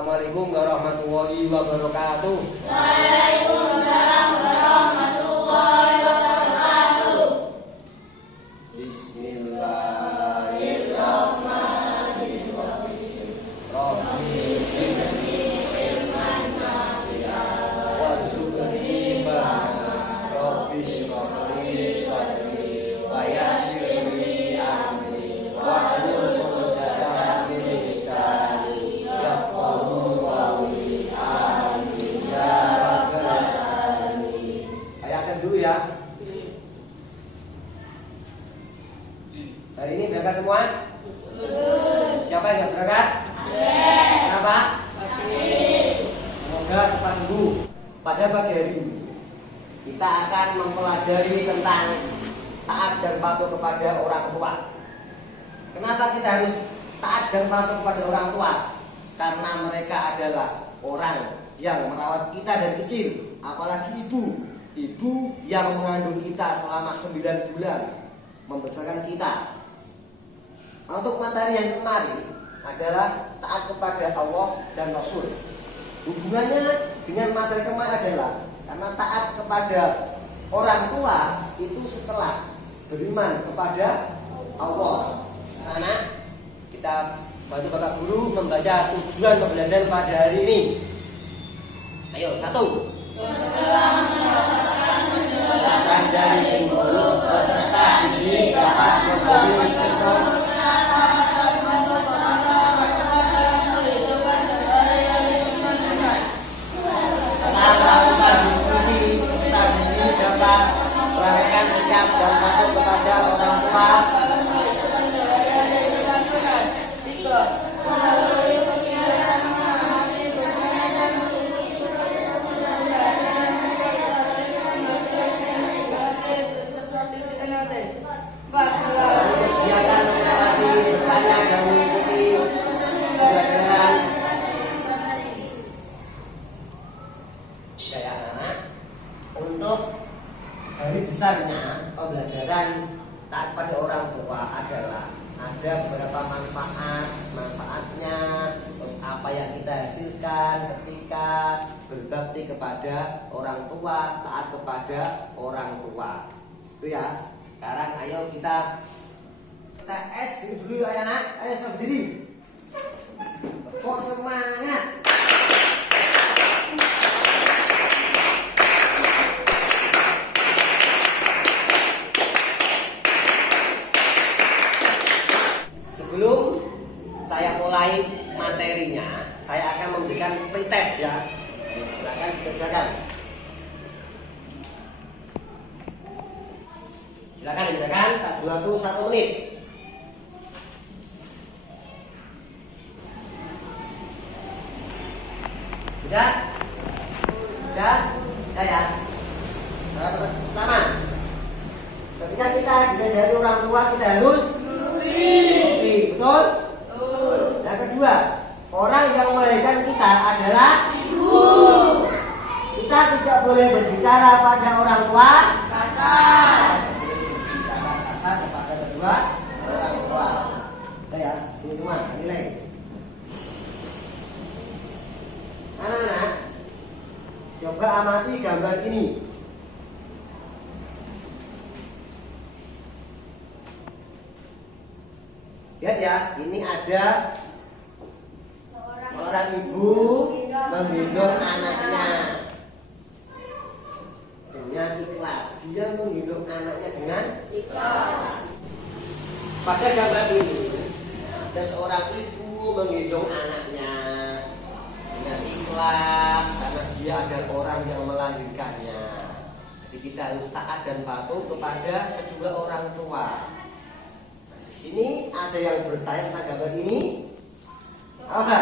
Assalamualaikum warahmatullahi wabarakatuh. Waalaikumsalam warahmatullahi wabarakatuh. Bismillahirrahmanirrahim. Rabbi zidni ilman nafi'an warzuqni fahma. Rabbi shrah li sadri wa yassir li amri wahlul 'uqdatam min lisani yafqahu qawli. Amin ya rabbal alamin. Ayatkan dulu ya. Hari ini berangkat semua? Siapa yang nggak berangkat? Kenapa? Semoga cepat sembuh. Pada pagi hari ini kita akan mempelajari tentang taat dan patuh kepada orang tua. Kenapa kita harus taat dan patuh kepada orang tua? Karena mereka adalah orang yang merawat kita dari kecil. Apalagi ibu. Ibu yang mengandung kita selama 9 bulan, membesarkan kita. Untuk materi yang kemarin adalah taat kepada Allah dan Rasul. Hubungannya dengan materi kemarin adalah karena taat kepada orang tua itu setelah beriman kepada Allah. Anak, kita bantu Bapak Guru membaca tujuan pembelajaran pada hari ini. Ayo, 1. Setelah mendapatkan penjelasan dari guru peserta didik dapat memberi melakukan diskusi peserta didik dapat melakukan sikap dan patuh kepada orang tua. Kegiatan melewati bertanya dan mengikuti pembelajaran. Ya anak, untuk hari besarnya pembelajaran taat pada orang tua adalah ada beberapa manfaatnya, terus apa yang kita hasilkan ketika berbakti kepada orang tua, taat kepada orang tua. Itu ya. Sekarang ayo kita tes dulu ya anak. Ayo siap berdiri. Kok semangat. Sebelum saya mulai materinya, saya akan memberikan pretest ya. Silakan dikerjakan. Silakan dikerjakan, tak dulu waktu 1 menit. Sudah? Sudah? Sudah ya? Pertama, ketika kita dinasihati orang tua kita harus nuruti, betul? Yang kedua, orang yang melahirkan kita adalah ibu. Kita tidak boleh berbicara pada orang tua kasar. Kepada kedua orang tua. Udah ya, ini semua nilai. Anak-anak, coba amati gambar ini. Lihat ya, ini ada seorang ibu menggendong anaknya dengan ikhlas. Dia menggendong anaknya dengan ikhlas. Pada gambar ini ada seorang ibu menggendong anaknya dengan ikhlas karena dia adalah orang yang melahirkannya. Jadi kita harus taat dan patuh kepada kedua orang tua. Di sini ada yang bertanya tentang gambar ini. Apa?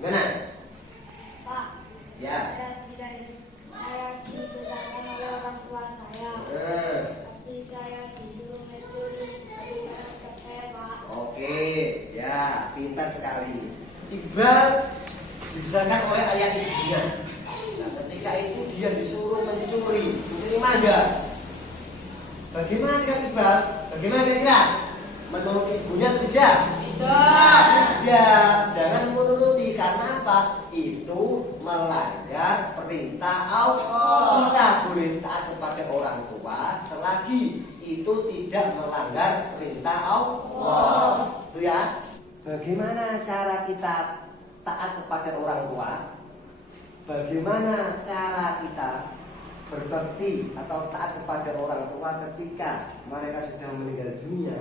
Gimana? Pak, Ya. saya dibesarkan oleh orang tua saya, tapi saya disuruh mencuri dari sikap saya, Pak. Oke, ya, pintar sekali. Iqbal dibesarkan oleh ayah ibunya. Nah, ketika itu dia disuruh mencuri manja. Bagaimana sikap Iqbal? Bagaimana kira-kira? Menurut ibunya atau tidak? Tidak. Tidak, jangan menuruti. tua itu melanggar perintah Allah. Kita boleh taat kepada orang tua selagi itu tidak melanggar perintah Allah. Itu ya. Bagaimana cara kita taat kepada orang tua? Bagaimana cara kita berbakti atau taat kepada orang tua ketika mereka sudah meninggal dunia?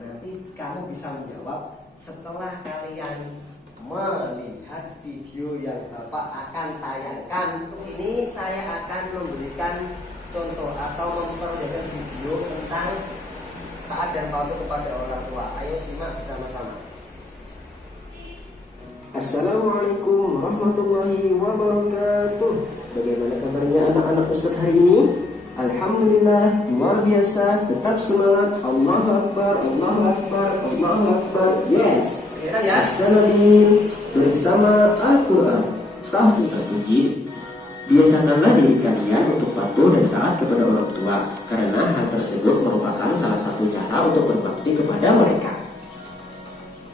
Nanti kamu bisa menjawab setelah kalian melihat video yang Bapak akan tayangkan. Untuk ini saya akan memberikan contoh atau memperlihatkan video tentang taat dan patuh kepada orang tua. Ayo simak bersama-sama. Assalamualaikum warahmatullahi wabarakatuh. Bagaimana kabarnya anak-anak Ustaz hari ini? Alhamdulillah, luar biasa. Tetap semangat. Allahu Akbar, Allahu Akbar, Allahu Akbar. Yes. As-Salamin bersama Al-Quran. Tahun ke-7. Biasakanlah diri kalian untuk patuh dan taat kepada orang tua, karena hal tersebut merupakan salah satu cara untuk berbakti kepada mereka.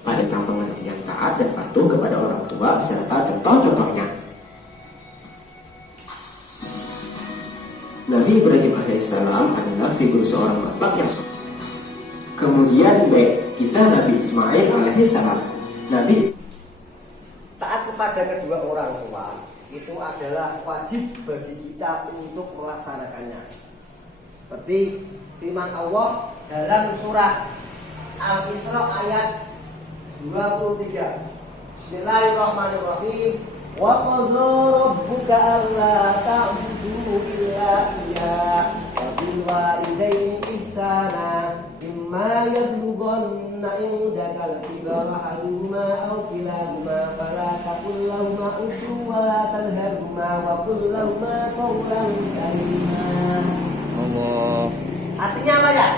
Pada pengertian taat dan patuh kepada orang tua beserta contoh-contohnya. Nabi Ibrahim alaihissalam adalah figur seorang bapak yang soleh. Kemudian kisah Nabi Ismail alaihissalam. Taat kepada kedua orang tua itu adalah wajib bagi kita untuk melaksanakannya. Seperti firman Allah dalam surah Al-Isra ayat 23. Bismillahirrahmanirrahim. Wa qadha rabbuka alla ta'budu illa iyyah wa bil walidayni ihsana imma yablughanna indakal kibara ahaduhuma aw kilahuma fala taqul lahumā uff wa la tanharhumā wa qul lahumā qawlan karīmā. Allah. Artinya apa ya?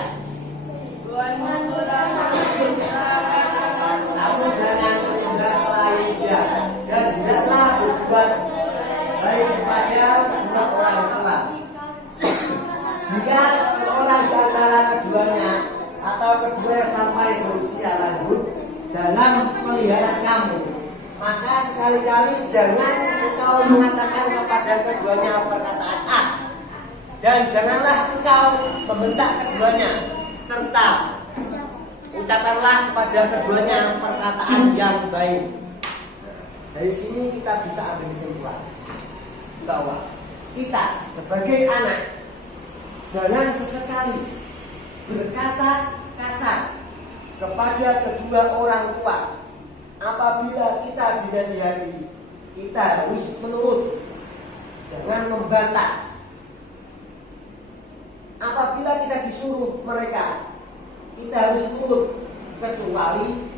Kamu jangan menyembah selain Dia dan hendaklah berbuat baik kepada kedua orang tua. Jika seorang di antara keduanya atau kedua sampai berusia lanjut dalam peliharaan kamu, maka sekali-kali jangan engkau mengatakan kepada keduanya perkataan "ah", dan janganlah engkau membentak keduanya, serta ucapkanlah kepada keduanya perkataan yang baik. Dari sini kita bisa ambil kesimpulan bahwa kita sebagai anak jangan sesekali berkata kasar kepada kedua orang tua. Apabila kita dinasihati, kita harus menurut, jangan membantah. Apabila kita disuruh mereka, kita harus nurut, kecuali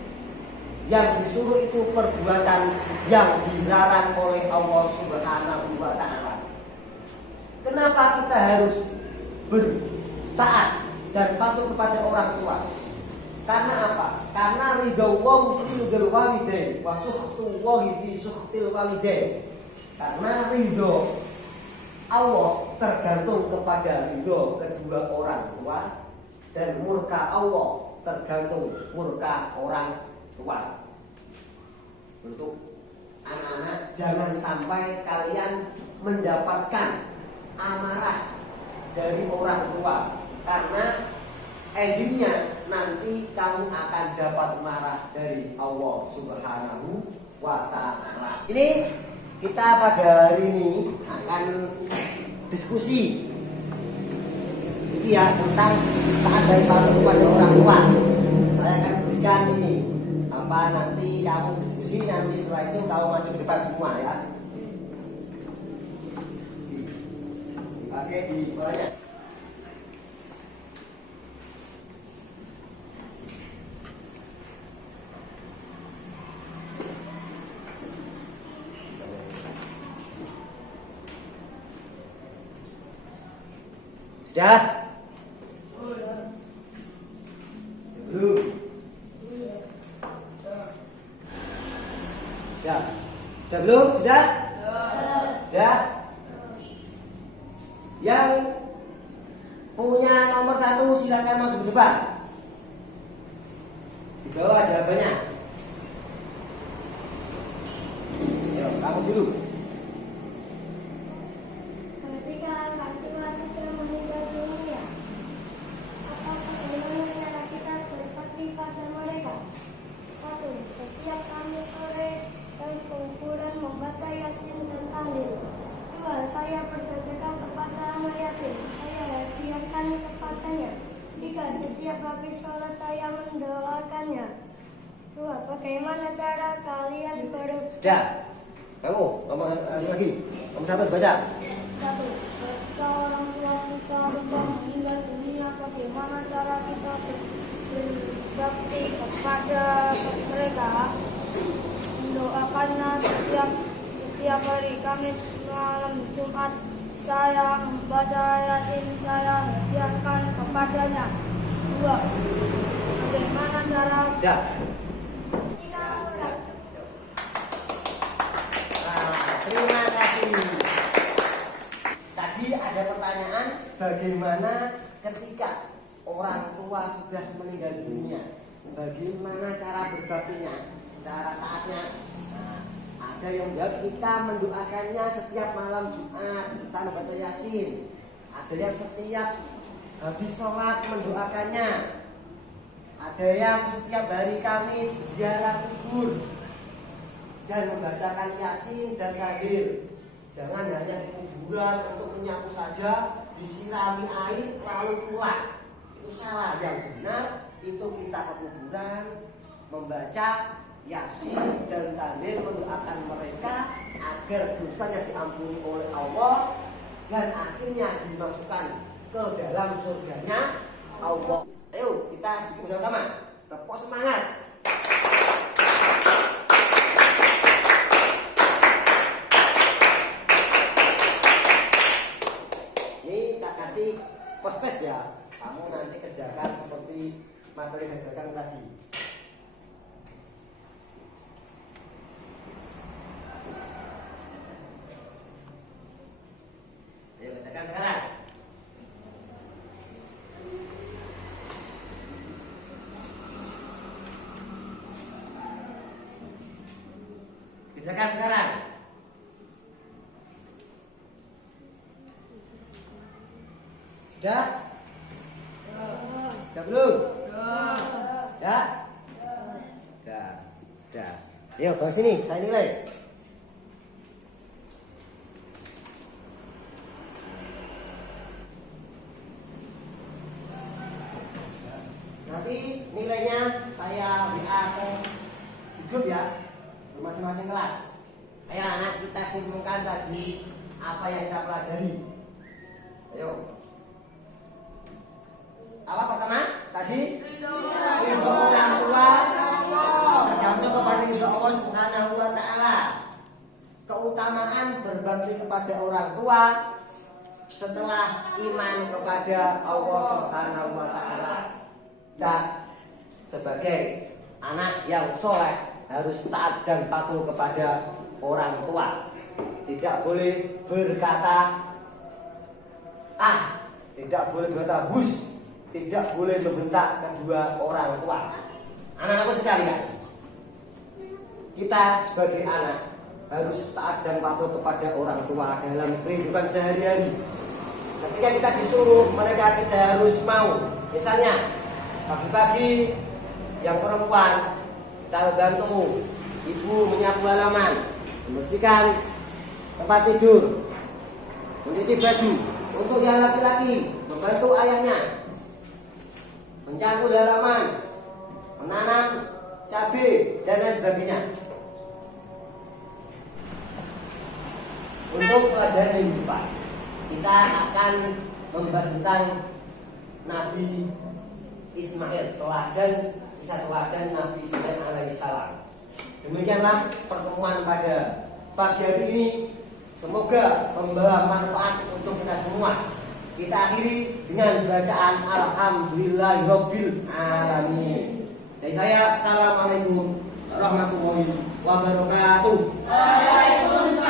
yang disuruh itu perbuatan yang dilarang oleh Allah Subhanahu wa Ta'ala. Kenapa kita harus bertaat dan patuh kepada orang tua? Karena apa? Karena ridhawahu fi ridhil walidain wa sukhtullahi fi sukhtil walidain. Karena ridho Allah tergantung kepada ridho kedua orang tua, dan murka Allah tergantung murka orang tua. Untuk anak-anak, jangan sampai kalian mendapatkan amarah dari orang tua, karena endingnya nanti kamu akan dapat marah dari Allah Subhanahu wa Ta'ala. Ini kita pada hari ini akan diskusi ya tentang taat dan patuh kepada orang tua. Saya akan berikan ini apa, nanti kamu diskusi, nanti setelah itu kamu maju ke depan semua ya. Oke, di bolanya. Sudah? Belum? Ya. Sudah belum? Sudah? Sudah? Yang punya nomor 1 silakan maju ke depan. Di bawah jawabannya. kamu dulu. Ketika orang tua sudah meninggal dunia, apa bagaimana cara kita berbakti pada mereka? 1. Setiap Kamis sore dan penguburan membaca Yasin dan tahlil. 2. Saya bersedekah kepada anak yatim. Saya hadiahkan kepadanya. 3. Setiap habis sholat saya mendoakannya. 2. Bagaimana cara kalian Sudah. Kamu ngomong lagi. Kamu satu baca. 1. Ketika orang tua kita sudah meninggal dunia, bagaimana cara kita berbakti kepada mereka? Mendoakannya setiap hari Kamis malam Jumat. Saya membaca Yasin, saya hadiahkan kepadanya. 2. Bagaimana cara Sudah. kita berbakti? Terima kasih. Tadi ada pertanyaan, bagaimana ketika orang tua sudah meninggal dunia, bagaimana cara berbaktinya, cara taatnya? Nah, ada yang menjawab kita mendoakannya setiap malam Jumat, kita membaca Yasin. Ada yang setiap habis sholat mendoakannya. Ada yang setiap hari Kamis ziarah kubur dan membacakan Yasin dan tahlil. Jangan hanya di kuburan untuk menyapu saja, disirami air lalu pulang. Itu salah. Yang benar itu kita ke kuburan membaca Yasin dan tahlil, mendoakan mereka agar dosanya diampuni oleh Allah dan akhirnya dimasukkan ke dalam surganya Allah. Ayo kita sedikit bersama-sama. Tepuk semangat. Postes ya, kamu nanti kerjakan seperti materi yang diajarkan tadi. Ayo kerjakan sekarang. Kerjakan sekarang. Sudah? Sudah belum? Sudah? Sudah. Ayo bawa sini, saya nilai. Nanti nilainya saya WA ke grup ya, masing-masing kelas. Ayo anak, kita simpulkan tadi apa yang kita pelajari. Ayo. Apa pertama? Tadi ridho orang tua, tergantung kepada ridho Allah Subhanahu wa Ta'ala. Keutamaan berbakti kepada orang tua setelah iman kepada Allah Subhanahu wa Ta'ala. Kita sebagai anak yang soleh harus taat dan patuh kepada orang tua. Tidak boleh berkata tidak boleh berkata hus, tidak boleh membentak kedua orang tua. Anak-anakku sekalian, kita sebagai anak harus taat dan patuh kepada orang tua dalam kehidupan sehari-hari. Ketika kita disuruh, mereka kita harus mau. Misalnya pagi-pagi yang perempuan kita bantu ibu menyapu halaman, membersihkan tempat tidur, mencuci baju. Untuk yang laki-laki membantu ayahnya mencampur halaman, menanam cabai dan lain sebagainya. Untuk pelajaran minggu depan kita akan membahas tentang Nabi Ismail, kisah teladan Nabi Ismail alaihissalam. Demikianlah pertemuan pada pagi hari ini. Semoga membawa manfaat untuk kita semua. Kita akhiri dengan bacaan Alhamdulillahirabbil alamin. Dari saya, assalamualaikum warahmatullahi wabarakatuh. Waalaikumsalam.